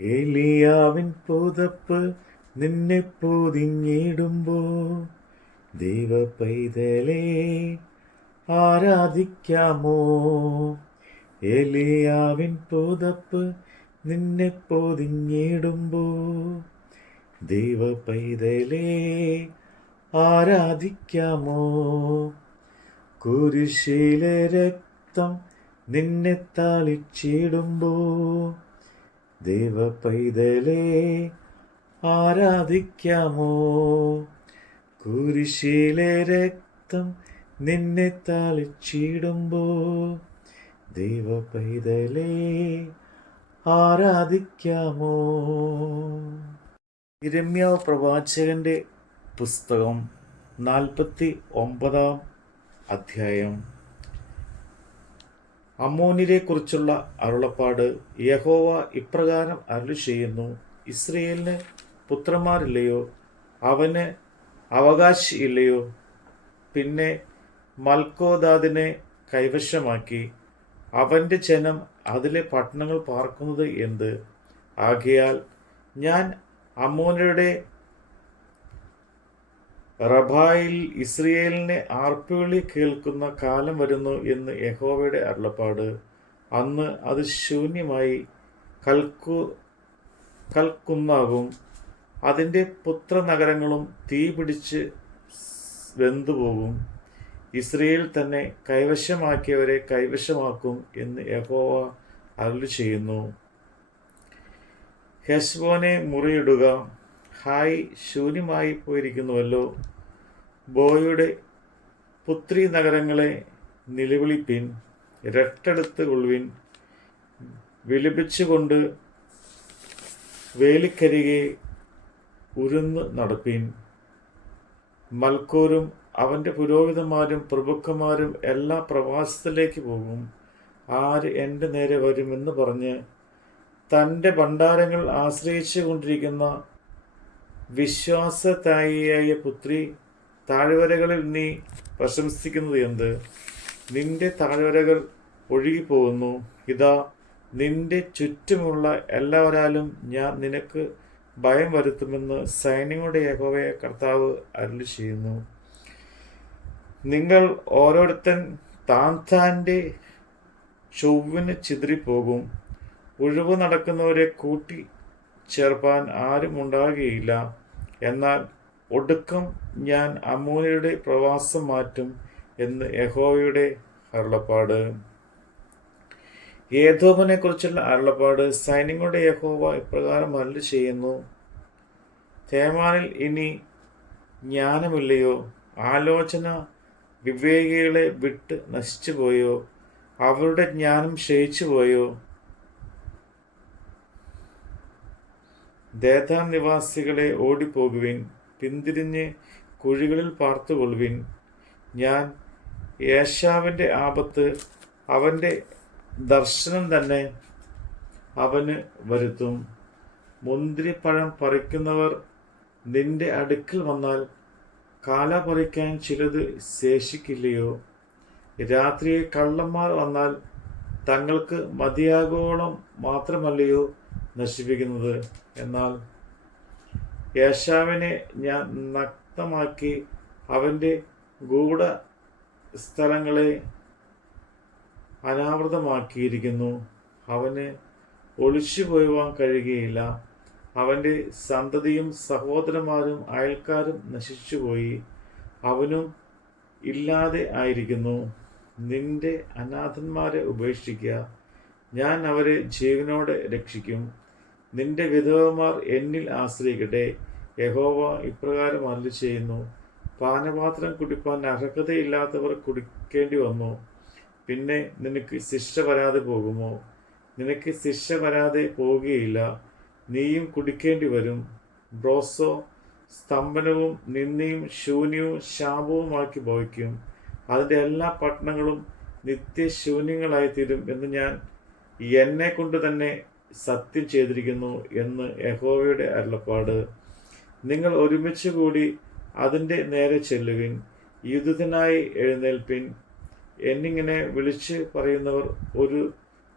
ഏലിയാവിൻ പുതപ്പ് നിന്നെ പൊതിഞ്ഞിടുമ്പോ ദൈവ പൈതലേ ആരാധിക്കാമോ? ഏലിയാവിൻ പുതപ്പ് നിന്നെ പൊതിഞ്ഞിടുമ്പോ ദൈവ പൈതലേ ആരാധിക്കാമോ? കുരിശിലെ രക്തം നിന്നെ തളിച്ചിടുമ്പോ ദൈവ പൈതലേ ആരാധിക്കാമോ? കുരിശിലെ രക്തം നിന്നെ തളിച്ചിടുമ്പോ ദൈവ പൈതലേ ആരാധിക്കാമോ? യിരെമ്യാവ് പ്രവാചകന്റെ പുസ്തകം 49 അധ്യായം. അമ്മോന്യരെ കുറിച്ചുള്ള അരുളപ്പാട്. യഹോവ ഇപ്രകാരം അരുളി ചെയ്യുന്നു: ഇസ്രയേലിന് പുത്രന്മാരില്ലയോ? അവന് അവകാശി ഇല്ലയോ? പിന്നെ മൽക്കോദാദിനെ കൈവശമാക്കി അവന്റെ ജനം അതിലെ പട്ടണങ്ങൾ പാർക്കുന്നത് എന്ത്? ആകയാൽ ഞാൻ അമ്മോന്യരുടെ റബായിൽ ഇസ്രയേലിനെ ആർപ്പുവിളി കേൾക്കുന്ന കാലം വരുന്നു എന്ന് യഹോവയുടെ അരുളപ്പാട്. അന്ന് അത് ശൂന്യമായി കൽക്കുന്നാകും. അതിൻ്റെ പുത്രനഗരങ്ങളും തീ പിടിച്ച് വെന്തുപോകും. ഇസ്രയേൽ തന്നെ കൈവശമാക്കിയവരെ കൈവശമാക്കും എന്ന് യഹോവ അരുളി ചെയ്യുന്നു. ഹെശ്ബോനെ മുറിയിടുക. ഹായ്, ശൂന്യമായി പോയിരിക്കുന്നുവല്ലോ. ബോയുടെ പുത്രി നഗരങ്ങളെ നിലവിളിപ്പിൻ, രട്ടെടുത്ത് കൊള്ളുവിൻ. വിലപിച്ചുകൊണ്ട് വേലിക്കരികെ ഉരുന്ന് നടപ്പിൻ. മൽക്കോരും അവൻ്റെ പുരോഹിതന്മാരും പ്രഭുക്കന്മാരും എല്ലാ പ്രവാസത്തിലേക്ക് പോകും. ആര് എൻ്റെ നേരെ വരുമെന്ന് പറഞ്ഞ് തൻ്റെ ഭണ്ഡാരങ്ങൾ ആശ്രയിച്ചു കൊണ്ടിരിക്കുന്ന വിശ്വാസതായിയായ പുത്രി, താഴ്വരകളിൽ നീ പ്രശംസിക്കുന്നത് എന്ത്? നിന്റെ താഴ്വരകൾ ഒഴുകിപ്പോകുന്നു. ഇതാ, നിന്റെ ചുറ്റുമുള്ള എല്ലാവരാലും ഞാൻ നിനക്ക് ഭയം വരുത്തുമെന്ന് സൈന്യങ്ങളുടെ യഹോവയായ കർത്താവ് അരുളി ചെയ്യുന്നു. നിങ്ങൾ ഓരോരുത്തൻ താൻ്റെ ചൊവ്വിന് ചിതറിപ്പോകും. ഒഴിവ് നടക്കുന്നവരെ കൂട്ടി ചേർപ്പാൻ ആരും ഉണ്ടാകുകയില്ല. എന്നാൽ ഒടുക്കം ഞാൻ അമ്മോന്യരുടെ പ്രവാസം മാറ്റും എന്ന് യഹോവയുടെ അരുളപ്പാട്. ഏദോമിനെ കുറിച്ചുള്ള അരുളപ്പാട്. സൈന്യങ്ങളുടെ യഹോവ ഇപ്രകാരം അരുളി ചെയ്യുന്നു: തേമാനിൽ ഇനി ജ്ഞാനമില്ലയോ? ആലോചന വിവേകികളെ വിട്ട് നശിച്ചുപോയോ? അവരുടെ ജ്ഞാനം ക്ഷയിച്ചുപോയോ? ദേദാൻ നിവാസികളെ ഓടിപ്പോകുവിൻ, പിന്തിരിഞ്ഞ് കുഴികളിൽ പാർത്തുകൊള്ളുവിൻ. ഞാൻ ഏശാവിൻ്റെ ആപത്ത്, അവൻ്റെ ദർശനം തന്നെ അവന് വരുത്തും. മുന്തിരിപ്പഴം പറിക്കുന്നവർ നിന്റെ അടുക്കൽ വന്നാൽ കാല പറിക്കാൻ ചിലത് ശേഷിക്കില്ലയോ? രാത്രിയിൽ കള്ളന്മാർ വന്നാൽ തങ്ങൾക്ക് മതിയാകോളം മാത്രമല്ലയോ നശിപ്പിക്കുന്നത്? എന്നാൽ ഏശാവിനെ ഞാൻ നഗ്നമാക്കി അവൻ്റെ ഗൂഢ സ്ഥലങ്ങളെ അനാവൃതമാക്കിയിരിക്കുന്നു. അവന് ഒളിച്ചു പോയുവാൻ കഴിയുകയില്ല. അവൻ്റെ സന്തതിയും സഹോദരന്മാരും അയൽക്കാരും നശിച്ചുപോയി. അവനും ഇല്ലാതെ ആയിരിക്കുന്നു. നിന്റെ അനാഥന്മാരെ ഉപേക്ഷിക്കുക, ഞാൻ അവരെ ജീവനോടെ രക്ഷിക്കും. നിന്റെ വിധവമാർ എന്നിൽ ആശ്രയിക്കട്ടെ. യഹോവ ഇപ്രകാരം അരുളി ചെയ്യുന്നു: പാനപാത്രം കുടിപ്പാൻ അർഹതയില്ലാത്തവർ കുടിക്കേണ്ടി വന്നു. പിന്നെ നിനക്ക് ശിക്ഷ വരാതെ പോകുമോ? നിനക്ക് ശിക്ഷ വരാതെ പോവുകയില്ല. നീയും കുടിക്കേണ്ടി വരും. ബ്രോസോ സ്തംഭനവും നിന്ദയും ശൂന്യവും ശാപവുമാക്കി ഭവിക്കും. അതിൻ്റെ എല്ലാ പട്ടണങ്ങളും നിത്യശൂന്യങ്ങളായി തീരും എന്ന് ഞാൻ എന്നെ കൊണ്ട് തന്നെ സത്യം ചെയ്തിരിക്കുന്നു എന്ന് യഹോവയുടെ അരുളപ്പാട്. നിങ്ങൾ ഒരുമിച്ച് കൂടി അതിൻ്റെ നേരെ ചെല്ലുവിൻ, യുദ്ധത്തിനായി എഴുന്നേൽപ്പിൻ. എന്നിങ്ങനെ വിളിച്ച് പറയുന്നവർ ഒരു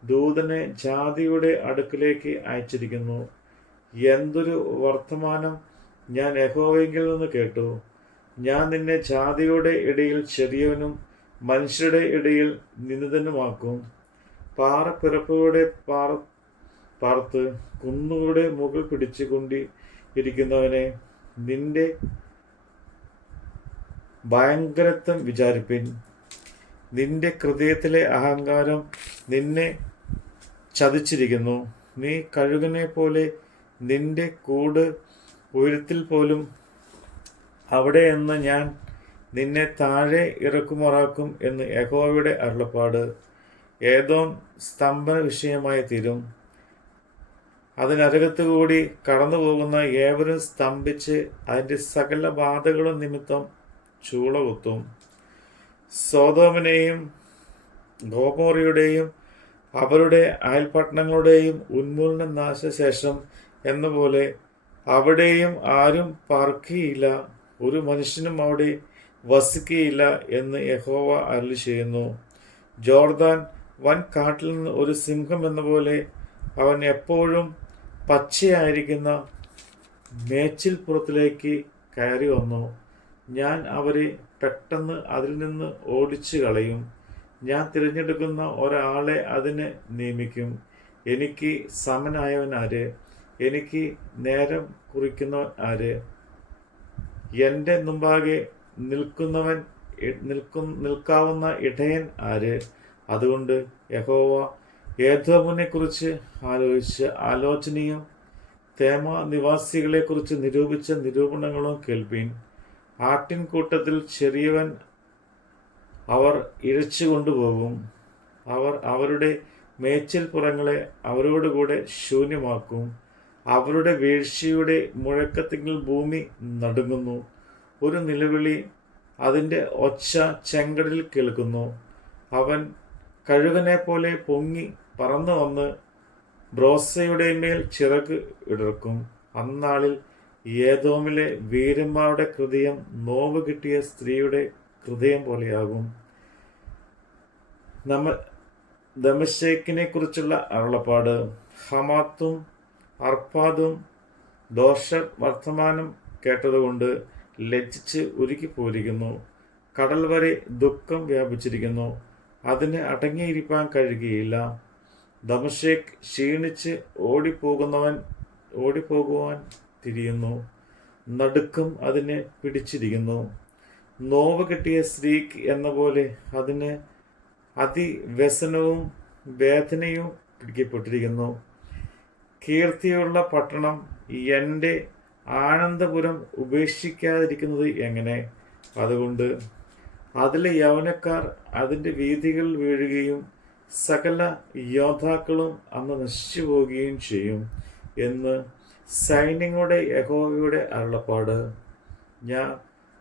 ദൂതനെ ജാതിയുടെ അടുക്കിലേക്ക് അയച്ചിരിക്കുന്നു. എന്തൊരു വർത്തമാനം ഞാൻ യഹോവയെങ്കിൽ നിന്ന് കേട്ടു. ഞാൻ നിന്നെ ജാതിയുടെ ഇടയിൽ ചെറിയവനും മനുഷ്യരുടെ ഇടയിൽ നിന്ദിതനുമാക്കും. പാറപ്പിറപ്പുകളുടെ പാർത്ത് കുന്നുകളുടെ മുകൾ പിടിച്ചു കൊണ്ടിരിക്കുന്നവനെ, നിന്റെ ഭയങ്കരത്വം വിചാരിപ്പിൻ. നിന്റെ ഹൃദയത്തിലെ അഹങ്കാരം നിന്നെ ചതിച്ചിരിക്കുന്നു. നീ കഴുകനെ പോലെ നിന്റെ കൂട് ഉയരത്തിൽ പോലും അവിടെ നിന്ന് ഞാൻ നിന്നെ താഴെ ഇറക്കുമാറാക്കും എന്ന് യഹോവയുടെ അരുളപ്പാട്. ഏദോം സ്തംഭന വിഷയമായി തീരും. അതിനരകത്തുകൂടി കടന്നു പോകുന്ന ഏവരും സ്തംഭിച്ച് അതിൻ്റെ സകല ബാധകളും നിമിത്തം ചൂള കുത്തും. സോദോമിനെയും ഗോമോറയുടെയും അവരുടെ അയൽപട്ടണങ്ങളുടെയും ഉന്മൂലന നാശശേഷം എന്ന പോലെ അവിടെയും ആരും പാർക്കുകയില്ല, ഒരു മനുഷ്യനും അവിടെ വസിക്കുകയില്ല എന്ന് യഹോവ അരുളി ചെയ്യുന്നു. ജോർദാൻ വൻ കാട്ടിൽ നിന്ന് ഒരു സിംഹം എന്ന പോലെ അവൻ എപ്പോഴും പച്ചയായിരിക്കുന്ന മേച്ചിൽപ്പുറത്തിലേക്ക് കയറി വന്നു. ഞാൻ അവരെ പെട്ടെന്ന് അതിൽ നിന്ന് ഓടിച്ചു കളയും. ഞാൻ തിരഞ്ഞെടുക്കുന്ന ഒരാളെ അതിന് നിയമിക്കും. എനിക്ക് സമനായവൻ ആര്? എനിക്ക് നേരം കുറിക്കുന്നവൻ ആര്? എൻ്റെ മുമ്പാകെ നിൽക്കാവുന്ന ഇടയൻ ആര്? അതുകൊണ്ട് യഹോവ ഏദോമിനെ കുറിച്ച് ആലോചിച്ച് ആലോചനയും തേമ നിവാസികളെക്കുറിച്ച് നിരൂപിച്ച നിരൂപണങ്ങളും കേൾപ്പീൻ. ആട്ടിൻകൂട്ടത്തിൽ ചെറിയവൻ അവർ ഇഴച്ചു കൊണ്ടുപോകും. അവർ അവരുടെ മേച്ചിൽപ്പുറങ്ങളെ അവരോടുകൂടെ ശൂന്യമാക്കും. അവരുടെ വീഴ്ചയുടെ മുഴക്കത്തിങ്കിൽ ഭൂമി നടുങ്ങുന്നു. ഒരു നിലവിളി, അതിൻ്റെ ഒച്ച ചെങ്കടലിൽ കേൾക്കുന്നു. അവൻ കഴുകനെ പോലെ പൊങ്ങി പറന്നു വന്ന് ബ്രോസയുടെ മേൽ ചിറക് ഇടർക്കും. അന്നാളിൽ ഏദോമിലെ വീരന്മാരുടെ ഹൃദയം നോവ് കിട്ടിയ സ്ത്രീയുടെ ഹൃദയം പോലെയാകും. ദമശ്കേക്കിനെ കുറിച്ചുള്ള അരുളപ്പാട്. ഹമാത്തും അർപ്പാദും ദോഷ വർത്തമാനം കേട്ടതുകൊണ്ട് ലജ്ജിച്ച് ഉരുകിപ്പോയിരിക്കുന്നു. കടൽ വരെ ദുഃഖം വ്യാപിച്ചിരിക്കുന്നു. അതിന് അടങ്ങിയിരിക്കാൻ കഴിയുകയില്ല. ദമശ്കേക്ക് ക്ഷീണിച്ച് ഓടിപ്പോകുവാൻ തിരിയുന്നു. നടുക്കം അതിനെ പിടിച്ചിരിക്കുന്നു. നോവ് കിട്ടിയ സ്ത്രീക്ക് എന്ന പോലെ അതിന് അതിവ്യസനവും വേദനയും പിടിക്കപ്പെട്ടിരിക്കുന്നു. കീർത്തിയുള്ള പട്ടണം എൻ്റെ ആനന്ദപുരം ഉപേക്ഷിക്കാതിരിക്കുന്നത് എങ്ങനെ? അതുകൊണ്ട് അതിലെ യൗവനക്കാർ അതിൻ്റെ വീഥികളിൽ വീഴുകയും സകല യോദ്ധാക്കളും അന്ന് നശിച്ചു പോവുകയും ചെയ്യും എന്ന് സൈന്യങ്ങളുടെ യഹോവയുടെ അരുളപ്പാട്. ഞാൻ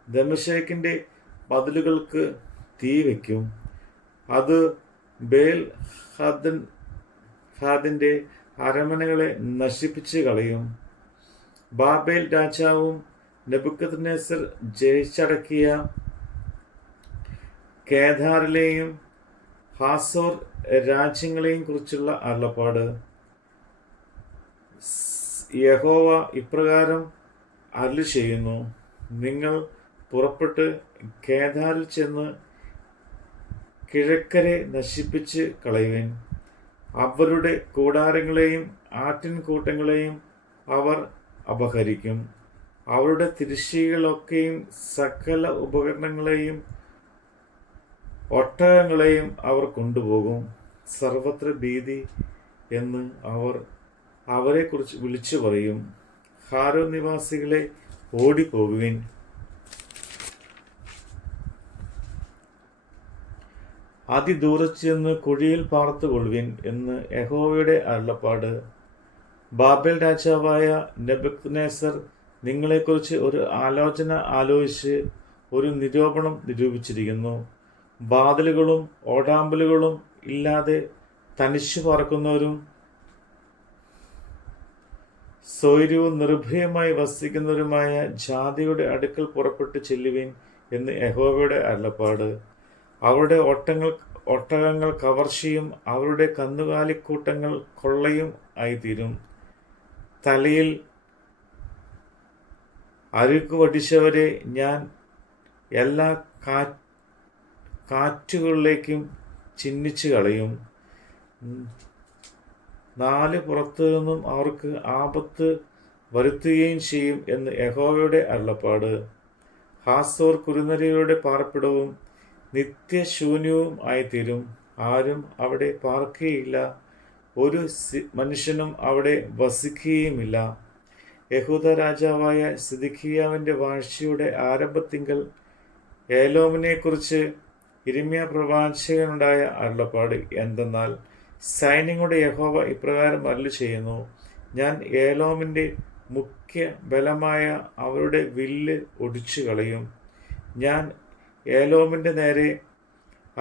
ദമശ്കേക്കിൻ്റെ മതിലുകൾക്ക് തീ വയ്ക്കും. അത് ബേൽ ഹാദിൻ്റെ അരമനകളെ നശിപ്പിച്ച് കളയും. ബാബേൽ രാജാവും നെബൂഖദ്നേസർ ജയിച്ചടക്കിയ കേദാറിലെയും ഹാസോർ രാജ്യങ്ങളെയും കുറിച്ചുള്ള അരുളപ്പാട്. യഹോവ ഇപ്രകാരം അരുളി ചെയ്യുന്നു: നിങ്ങൾ പുറപ്പെട്ട് കേദാറിൽ ചെന്ന് കിഴക്കരെ നശിപ്പിച്ച് കളയുവിൻ. അവരുടെ കൂടാരങ്ങളെയും ആട്ടിൻകൂട്ടങ്ങളെയും അവർ അപഹരിക്കും. അവരുടെ തിരിശികളൊക്കെയും സകല ഉപകരണങ്ങളെയും ഒട്ടകങ്ങളെയും അവർ കൊണ്ടുപോകും. സർവത്ര ഭീതി എന്ന് അവർ അവരെക്കുറിച്ച് വിളിച്ചു പറയും. ഹാരോ നിവാസികളെ ഓടിപ്പോകുവിൻ. അതിദൂരത്ത് ചെന്ന് കുഴിയിൽ പാർത്തുകൊള്ളുവിൻ എന്ന് യഹോവയുടെ അരുളപ്പാട്. ബാബേൽ രാജാവായ നെബൂഖദ്നേസർ നിങ്ങളെക്കുറിച്ച് ഒരു ആലോചന ആലോചിച്ച് ഒരു നിരൂപണം നിരൂപിച്ചിരിക്കുന്നു. ബാദലുകളും ഓടാമ്പലുകളും ഇല്ലാതെ തനിച്ചു പറക്കുന്നവരും സ്വൈര്യവും നിർഭയമായി വസിക്കുന്നവരുമായ ജാതിയുടെ അടുക്കൽ പുറപ്പെട്ട് ചെല്ലുവിൻ എന്ന് യഹോവയുടെ അരുളപ്പാട്. അവരുടെ ഒട്ടകങ്ങൾ കവർച്ചയും അവരുടെ കന്നുകാലിക്കൂട്ടങ്ങൾ കൊള്ളയും ആയിത്തീരും. തലയിൽ അഴുക്ക് വടിച്ചവരെ ഞാൻ എല്ലാ കാറ്റുകളിലേക്കും ചിഹ്നിച്ചു കളയും. നാല് പുറത്തു നിന്നും അവർക്ക് ആപത്ത് വരുത്തുകയും ചെയ്യും എന്ന് യഹോവയുടെ അരുളപ്പാട്. ഹാസോർ കുറുനരികളുടെ പാർപ്പിടവും നിത്യശൂന്യവും ആയിത്തീരും. ആരും അവിടെ പാർക്കുകയില്ല, ഒരു മനുഷ്യനും അവിടെ വസിക്കുകയുമില്ല. യഹൂദ രാജാവായ സിദെക്കീയാവിൻ്റെ വാഴ്ചയുടെ ആരംഭത്തിങ്കൽ ഏലോമിനെക്കുറിച്ച് യിരെമ്യാ പ്രവാചകനുണ്ടായ അരുളപ്പാട് എന്തെന്നാൽ, സൈന്യങ്ങളുടെ യഹോവ ഇപ്രകാരം അരുളിച്ചെയ്യുന്നു, ഞാൻ ഏലോമിൻ്റെ മുഖ്യ ബലമായ അവരുടെ വില്ല് ഒടിച്ചു കളയും. ഞാൻ ഏലോമിൻ്റെ നേരെ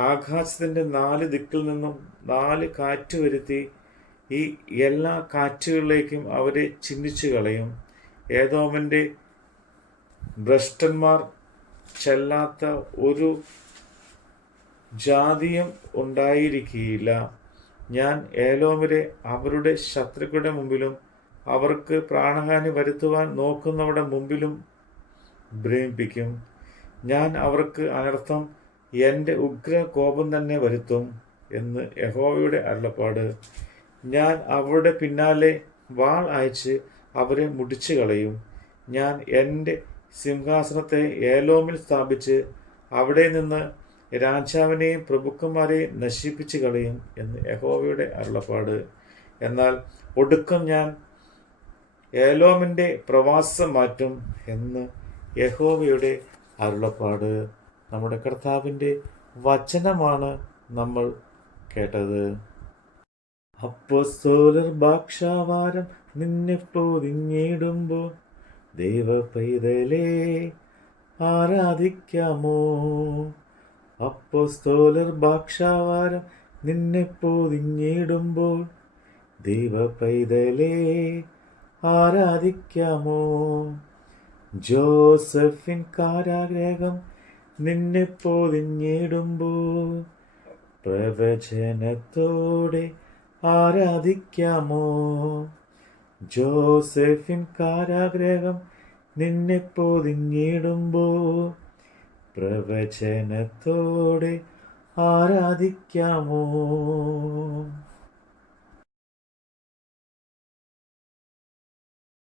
ആകാശത്തിൻ്റെ 4 ദിക്കിൽ നിന്നും 4 കാറ്റ് വരുത്തി ഈ എല്ലാ കാറ്റുകളിലേക്കും അവരെ ചിഹ്നിച്ചു കളയും. ഏദോമിൻ്റെ ഭ്രഷ്ടന്മാർ ചെല്ലാത്ത ഒരു ജാതിയും ഉണ്ടായിരിക്കുകയില്ല. ഞാൻ ഏലോമിനെ അവരുടെ ശത്രുക്കളുടെ മുമ്പിലും അവർക്ക് പ്രാണഹാനി വരുത്തുവാൻ നോക്കുന്നവരുടെ മുമ്പിലും ഭ്രമിപ്പിക്കും. ഞാൻ അവർക്ക് അനർത്ഥം എൻ്റെ ഉഗ്രകോപം തന്നെ വരുത്തും എന്ന് യഹോവയുടെ അരുളപ്പാട്. ഞാൻ അവരുടെ പിന്നാലെ വാൾ അയച്ച് അവരെ മുടിച്ചു കളയും. ഞാൻ എൻ്റെ സിംഹാസനത്തെ ഏലോമിൽ സ്ഥാപിച്ച് അവിടെ നിന്ന് രാജാവിനെയും പ്രഭുക്കന്മാരെയും നശിപ്പിച്ചു കളയും എന്ന് യഹോവയുടെ അരുളപ്പാട്. എന്നാൽ ഒടുക്കം ഞാൻ ഏലോമിൻ്റെ പ്രവാസം മാറ്റും എന്ന് യഹോവയുടെ അരുളപ്പാട്. നമ്മുടെ കർത്താവിൻ്റെ വചനമാണ് നമ്മൾ കേട്ടത്. അപ്പോസ്തലർ ഭാക്ഷാവാരം നിന്നെ പൊതിഞ്ഞിടുമ്പോൾ ദൈവ പൈതലേ ആരാധിക്കാമോ? അപ്പോസ്തലർ ഭാക്ഷാവാരം നിന്നെ പൊതിഞ്ഞിടുമ്പോൾ ദൈവ പൈതലേ ആരാധിക്കാമോ? ജോസഫിൻ കാരാഗ്രഹം നിന്നെ പൊതിഞ്ഞിടുമ്പോൾ പ്രവചനത്തോടെ ആരാധിക്കാമോ? ജോസഫിൻ കാരാഗ്രഹം നിന്നെ പൊതിഞ്ഞിടുമ്പോൾ പ്രവചനത്തോടെ ആരാധിക്കാമോ?